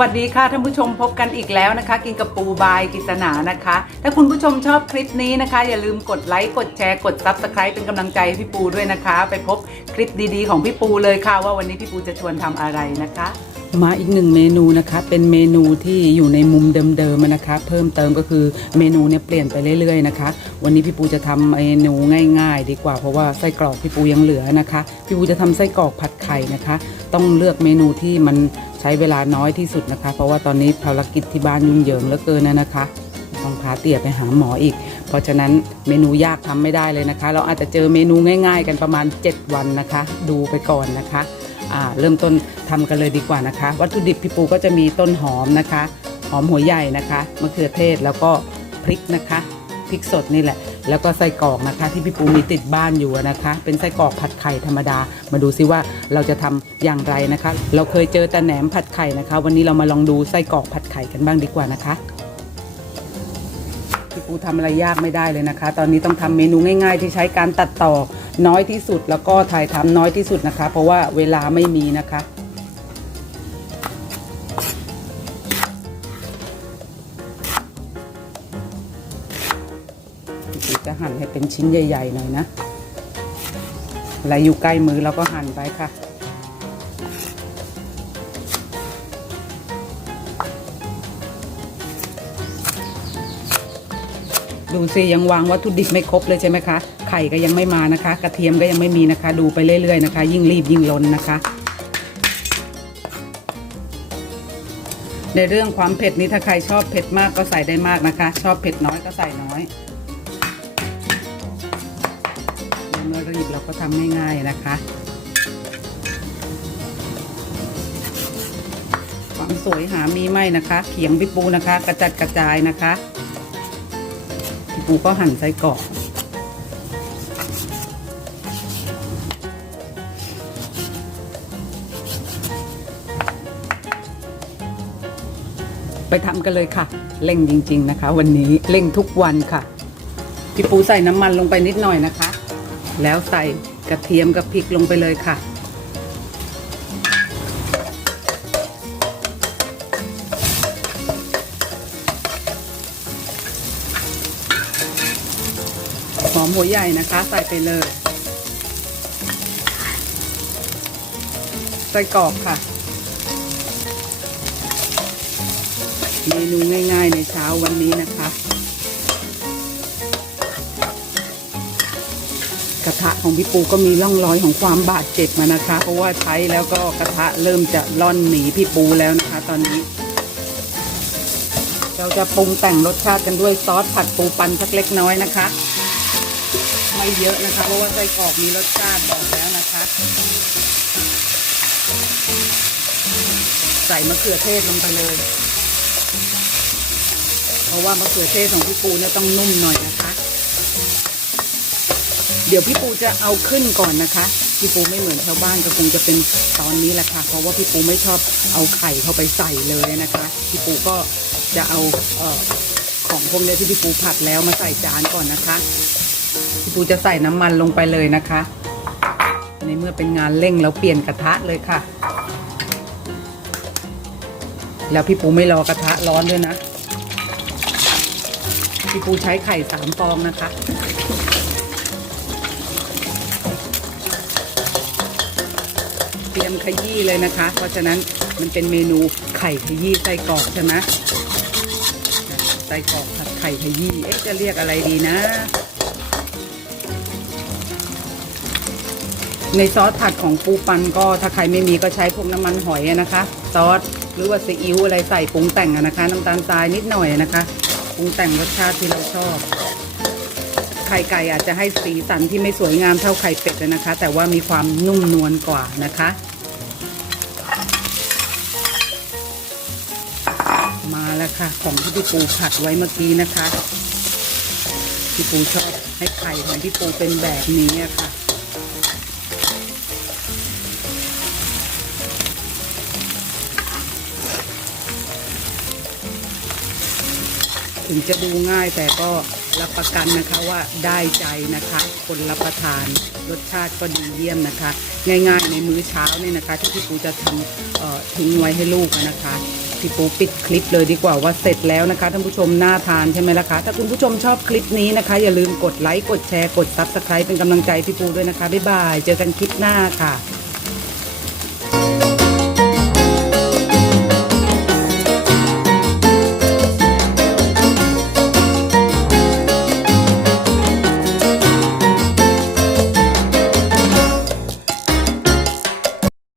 วัสดีค่ะท่านผู้ชมพบกันอีกแล้วนะคะ กินกับปูบายกิษณานะคะ ถ้าคุณผู้ชมชอบคลิปนี้นะคะ อย่าลืมกดไลค์กดแชร์กดซับสไครป์เป็นกำลังใจให้พี่ปูด้วยนะคะ ไปพบคลิปดีๆของพี่ปูเลยค่ะว่าวันนี้พี่ปูจะชวนทำอะไรนะคะ มาอีกหนึ่งเมนูนะคะเป็นเมนูที่อยู่ในมุมเดิมๆนะคะ เพิ่มเติมก็คือเมนูเนี่ยเปลี่ยนไปเรื่อยๆนะคะ วันนี้พี่ปูจะทำเมนูง่าย ๆ ดีกว่าเพราะว่าไส้กรอกพี่ปูยังเหลือนะคะ พี่ปูจะทำไส้กรอกผัดไข่นะคะ ต้องเลือกเมนูที่มันใช้เวลาน้อยที่สุดนะคะ เพราะว่าตอนนี้ภารกิจที่บ้านยุ่งเหยิงเหลือเกินนะนะคะต้องพาเตี่ยไปหาหมออีก เพราะฉะนั้นเมนูยากทำไม่ได้เลยนะคะ เราอาจจะเจอเมนูง่าย ๆ กันประมาณ 7 วันนะคะ ดูไปก่อนนะคะ เริ่มต้นทำกันเลยดีกว่านะคะ วัตถุดิบพี่ปูก็จะมีต้นหอมนะคะ หอมหัวใหญ่นะคะมะเขือเทศแล้วก็พริกนะคะพริกสดนี่แหละ แล้วก็ไส้กรอกนะคะ ที่พี่ปูมีติดบ้านอยู่นะคะ เป็นไส้กรอกผัดไข่ธรรมดา มาดูซิว่าเราจะทำอย่างไรนะคะ เราเคยเจอแต่แหนมผัดไข่นะคะ วันนี้เรามาลองดูไส้กรอกผัดไข่กันบ้างดีกว่านะคะพี่ปูทำอะไรยากไม่ได้เลยนะคะ ตอนนี้ต้องทำเมนูง่าย ๆ ที่ใช้การตัดต่อ น้อยที่สุดแล้วก็ถ่ายทำน้อยที่สุดนะคะ เพราะว่าเวลาไม่มีนะคะจะหั่นให้เป็นชิ้นใหญ่ ๆ หน่อยนะอะไรอยู่ใกล้มือเราก็หั่นไปค่ะ ดูสิยังวางวัตถุดิบไม่ครบเลยใช่ไหมคะ ไข่ก็ยังไม่มานะคะ กระเทียมก็ยังไม่มีนะคะ ดูไปเรื่อยๆนะคะ ยิ่งรีบยิ่งล้นนะคะ ในเรื่องความเผ็ดนี้ถ้าใครชอบเผ็ดมากก็ใส่ได้มากนะคะ ชอบเผ็ดน้อยก็ใส่น้อยเมื่อรีบเราก็ทำง่ายๆนะคะความสวยหามีไม่นะคะ เขียงพี่ปูนะคะ กระจัดกระจายนะคะ ปูก็หั่นไส้กรอกไปทำกันเลยค่ะ เร่งจริง ๆนะคะ วันนี้เร่งทุกวันค่ะพี่ปูใส่น้ำมันลงไปนิดหน่อยนะคะ แล้วใส่กระเทียมกับพริกลงไปเลยค่ะ อมหัวใหญ่นะคะ ใส่ไปเลยไส้กรอกค่ะ เมนูง่ายๆในเช้าวันนี้นะคะ กระทะของพี่ปูก็มีร่องรอยของความบาดเจ็บมานะคะ เพราะว่าใช้แล้วก็กระทะเริ่มจะล่อนหนีพี่ปูแล้วนะคะ ตอนนี้ เราจะปรุงแต่งรสชาติกันด้วยซอสผัดปูปันสักเล็กน้อยนะคะ ไม่เยอะนะคะ เพราะว่าไส้กรอกมีรสชาติบอกแล้วนะคะ ใส่มะเขือเทศลงไปเลย เพราะว่ามะเขือเทศของพี่ปูเนี่ยต้องนุ่มหน่อยนะคะ เดี๋ยวพี่ปูจะเอาขึ้นก่อนนะคะ พี่ปูไม่เหมือนชาวบ้านก็คงจะเป็นตอนนี้แหละค่ะ เพราะว่าพี่ปูไม่ชอบเอาไข่เข้าไปใส่เลยนะคะ พี่ปูก็จะเอาเอของพวกนี้ที่พี่ปูผัดแล้วมาใส่จานก่อนนะคะ พี่ปูจะใส่น้ำมันลงไปเลยนะคะ ในเมื่อเป็นงานเร่งเราเปลี่ยนกระทะเลยค่ะ แล้วพี่ปูไม่รอกระทะร้อนด้วยนะ พี่ปูใช้ไข่สามฟองนะคะเตรียมขยี้เลยนะคะ เพราะฉะนั้นมันเป็นเมนูไข่ขยี้ไส้กรอกใช่ไหมไส้กรอกผัดไข่ขยี้ เอ๊ะจะเรียกอะไรดีนะ ในซอสผัดของปูปันก็ถ้าใครไม่มีก็ใช้พวกน้ำมันหอยนะคะ ซอสหรือว่าซีอิ๊วอะไรใส่ปรุงแต่งนะคะ น้ำตาลทรายนิดหน่อยนะคะปรุงแต่งรสชาติที่เราชอบ ไข่ไก่อาจจะให้สีสันที่ไม่สวยงามเท่าไข่เป็ดนะคะ แต่ว่ามีความนุ่มนวลกว่านะคะ มาแล้วค่ะ ของที่พี่ปูผัดไว้เมื่อกี้นะคะพี่ปูชอบให้ไข่ของพี่ปูเป็นแบบนี้ค่ะ ถึงจะดูง่ายแต่ก็รับประกันนะคะว่าได้ใจนะคะ คนรับประทานรสชาติก็ดีเยี่ยมนะคะ ง่ายๆในมื้อเช้าเนี่ยนะคะ ที่พี่ปูจะทำเอ่อทิ้งไว้ให้ลูกนะคะพี่ปูปิดคลิปเลยดีกว่าว่าเสร็จแล้วนะคะท่านผู้ชมน่าทานใช่ไหมล่ะคะถ้าคุณผู้ชมชอบคลิปนี้นะคะ อย่าลืมกดไลค์กดแชร์กดซับสไครป์เป็นกำลังใจพี่ปูด้วยนะคะบ๊ายบายเจอกันคลิปหน้าค่ะ